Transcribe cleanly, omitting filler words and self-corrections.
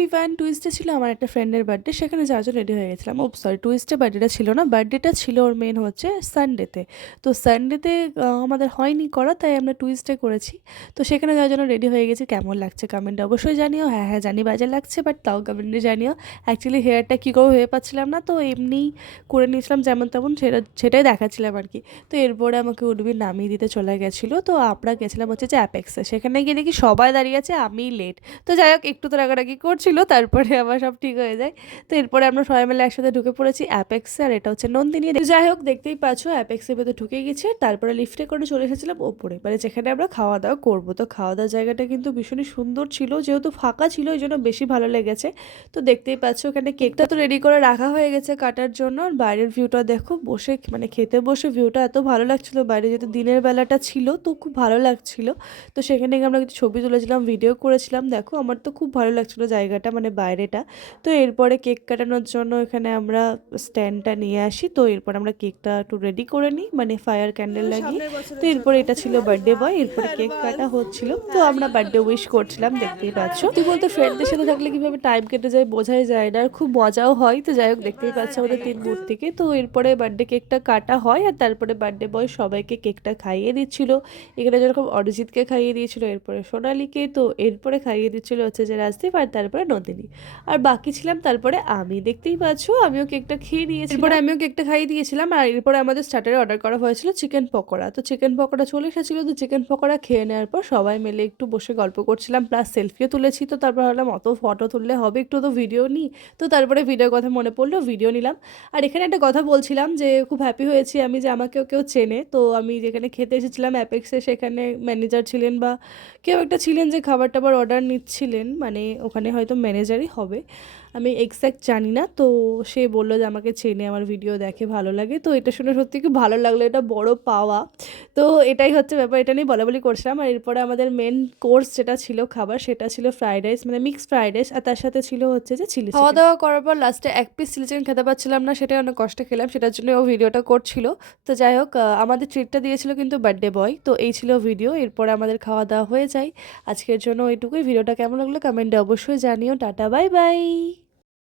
Divine Tuesday ছিল আমার একটা ফ্রেন্ডের বার্থডে, সেখানে যাওয়ার জন্য রেডি হয়ে গেছিলাম। সরি, টুইসডে বার্থডেটা ছিল না, বার্থডেটা ছিল ওর মেন হচ্ছে সানডেতে। তো সানডেতে আমাদের হয়নি করা, তাই আমরা টুইসডে করেছি। তো সেখানে যাওয়ার জন্য রেডি হয়ে গেছি। কেমন লাগছে কমেন্টে অবশ্যই জানিও। হ্যাঁ হ্যাঁ জানি বাজে লাগছে, বাট তাও কমেন্টে জানিও। অ্যাকচুয়ালি হেয়ারটা কী করে হয়ে পাচ্ছিলাম না, তো এমনিই করে নিয়েছিলাম যেমন তেমন, সেটাই দেখাচ্ছিলাম আর কি। তো এরপরে আমাকে উর্বি নামিয়ে দিতে চলে গেছিলো। তো আমরা গেছিলাম হচ্ছে যে অ্যাপেক্সে, সেখানে গিয়ে দেখি সবাই দাঁড়িয়ে আছে, আমি লেট। তো যাই হোক একটু তো রাগারাগি করছিল, তারপরে আবার সব ঠিক হয়ে যায়। তো এরপরে আমরা সবাই মিলে একসাথে ঢুকে পড়েছি অ্যাপেক্সে, আর এটা হচ্ছে নন্দিনী। যাই হোক দেখতেই পাচ্ছ অ্যাপেক্সের ভেতরে ঢুকে গেছে, তারপরে লিফটে করে চলে এসেছিলাম ওপরে, মানে যেখানে আমরা খাওয়া দাওয়া করবো। তো খাওয়া দাওয়ার জায়গাটা কিন্তু ভীষণই সুন্দর ছিল, যেহেতু ফাঁকা ছিল ওই জন্য বেশি ভালো লেগেছে। তো দেখতেই পাচ্ছ ওখানে কেকটা তো রেডি করে রাখা হয়ে গেছে কাটার জন্য। আর বাইরের ভিউটা দেখো, বসে মানে খেতে বসে ভিউটা এত ভালো লাগছিল বাইরে, যেহেতু দিনের বেলাটা ছিল তো খুব ভালো লাগছিল। তো সেখানে আমরা কিছু ছবি তুলেছিলাম, ভিডিও করেছিলাম। দেখো আমার তো খুব ভালো লাগছিলো জায়গাটা, মানে বাইরেটা। তো এরপরে কেক কাটানোর জন্য এখানে আমরা স্ট্যান্ডটা নিয়ে আসি। তো এরপর আমরা কেকটা একটু রেডি করে নিই, মানে ফায়ার ক্যান্ডেল লাগিয়ে। তো এরপরে এটা ছিল বার্থডে বয়, এরপরে কেক কাটা হচ্ছিল। তো আমরা বার্থডে উইশ করছিলাম, দেখতেই পাচ্ছ। তুই বলতে ফ্রেন্ডদের সাথে থাকলে কিভাবে টাইম কেটে যায় বোঝাই যায় না, আর খুব মজাও হয়। তো যাই হোক দেখতেই পাচ্ছ আমাদের 3 মূর্তিকে। তো এরপরে বার্থডে কেকটা কাটা হয়, আর তারপরে বার্থডে বয় সবাইকে কেকটা খাইয়ে দিচ্ছিল। এখানে যেরকম অরিজিৎকে খাইয়ে দিয়েছিল, এরপরে সোনালীকে, তো এরপরে খাইয়ে দিচ্ছিল হচ্ছে যে রাজদীপ, আর তারপরে নন্দিনী। আর বাকি ছিলাম তারপরে আমি, দেখতেই পাচ্ছ আমিও কেকটা খেয়ে নিয়েছি। এরপরে আমিও কেকটা খাইয়ে দিয়েছিলাম। আর এরপরে আমাদের স্টার্টারে অর্ডার করা হয়েছিল চিকেন পকোড়া। তো চিকেন পকোড়া চলে এসেছিলো। তো চিকেন পকোড়া খেয়ে নেওয়ার পর সবাই মিলে একটু বসে গল্প করছিলাম, প্লাস সেলফিও তুলেছি। তো তারপর ভাবলাম অত ফটো তুললে হবে, একটু তো ভিডিও নিই। তো তারপরে ভিডিওর কথা মনে পড়লো, ভিডিও নিলাম। আর এখানে একটা কথা বলছিলাম যে খুব হ্যাপি হয়েছি আমি যে আমাকেও কেউ চেনে। তো আমি যেখানে খেতে এসেছিলাম অ্যাপেক্সে, সেখানে ম্যানেজার ছিলেন বা কেউ একটা ছিলেন যে খাবার টাবার অর্ডার নিচ্ছিলেন, মানে ওখানে হয়তো ম্যানেজারই হবে, আমি এক্স্যাক্ট জানি না। তো সে বললো যে আমাকে চেনে, আমার ভিডিও দেখে, ভালো লাগে। তো এটা শুনে সত্যি খুব ভালো লাগলো, এটা বড় পাওয়া। তো এটাই হচ্ছে ব্যাপার, এটা নিয়ে বলাবলি করছিলাম। আর এরপরে আমাদের মেন কোর্স যেটা ছিল খাবার, সেটা ছিল ফ্রাইড রাইস, মানে মিক্সড ফ্রাইড রাইস, আর তার সাথে ছিল হচ্ছে যে চিলি। খাওয়া দাওয়া করার পর লাস্টে এক পিস চিলি চিকেন খেতে পারছিলাম না, সেটাই অনেক কষ্টে খেলাম, সেটার জন্য ও ভিডিওটা করছিল। তো যাই হোক আমাদের ট্রিটটা দিয়েছিল কিন্তু বার্থডে বয়। তো এই ছিল ভিডিও, এরপরে আমাদের খাওয়া দাওয়া হয়ে যায়। আজকের জন্য ওইটুকুই। ভিডিওটা কেমন লাগলো কমেন্টে অবশ্যই জানিও। Tata, bye bye.